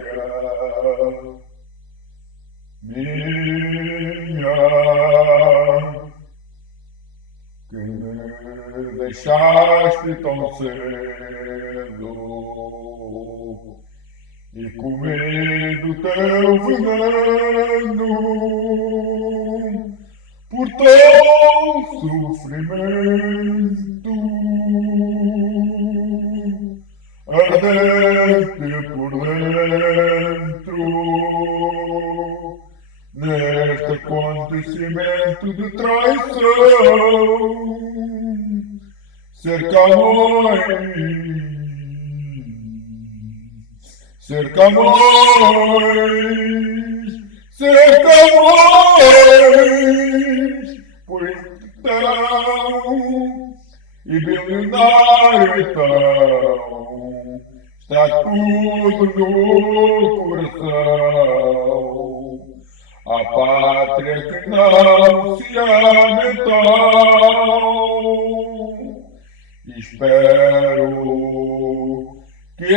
pátria minha, que me deixaste tão cedo e comido teu veneno por teu sofrimento, ardente por dentro, neste acontecimento de traição, ser Ser Camões, ser Camões, pois então, e bilionário então, está tudo no coração. A pátria que não se ama então, espero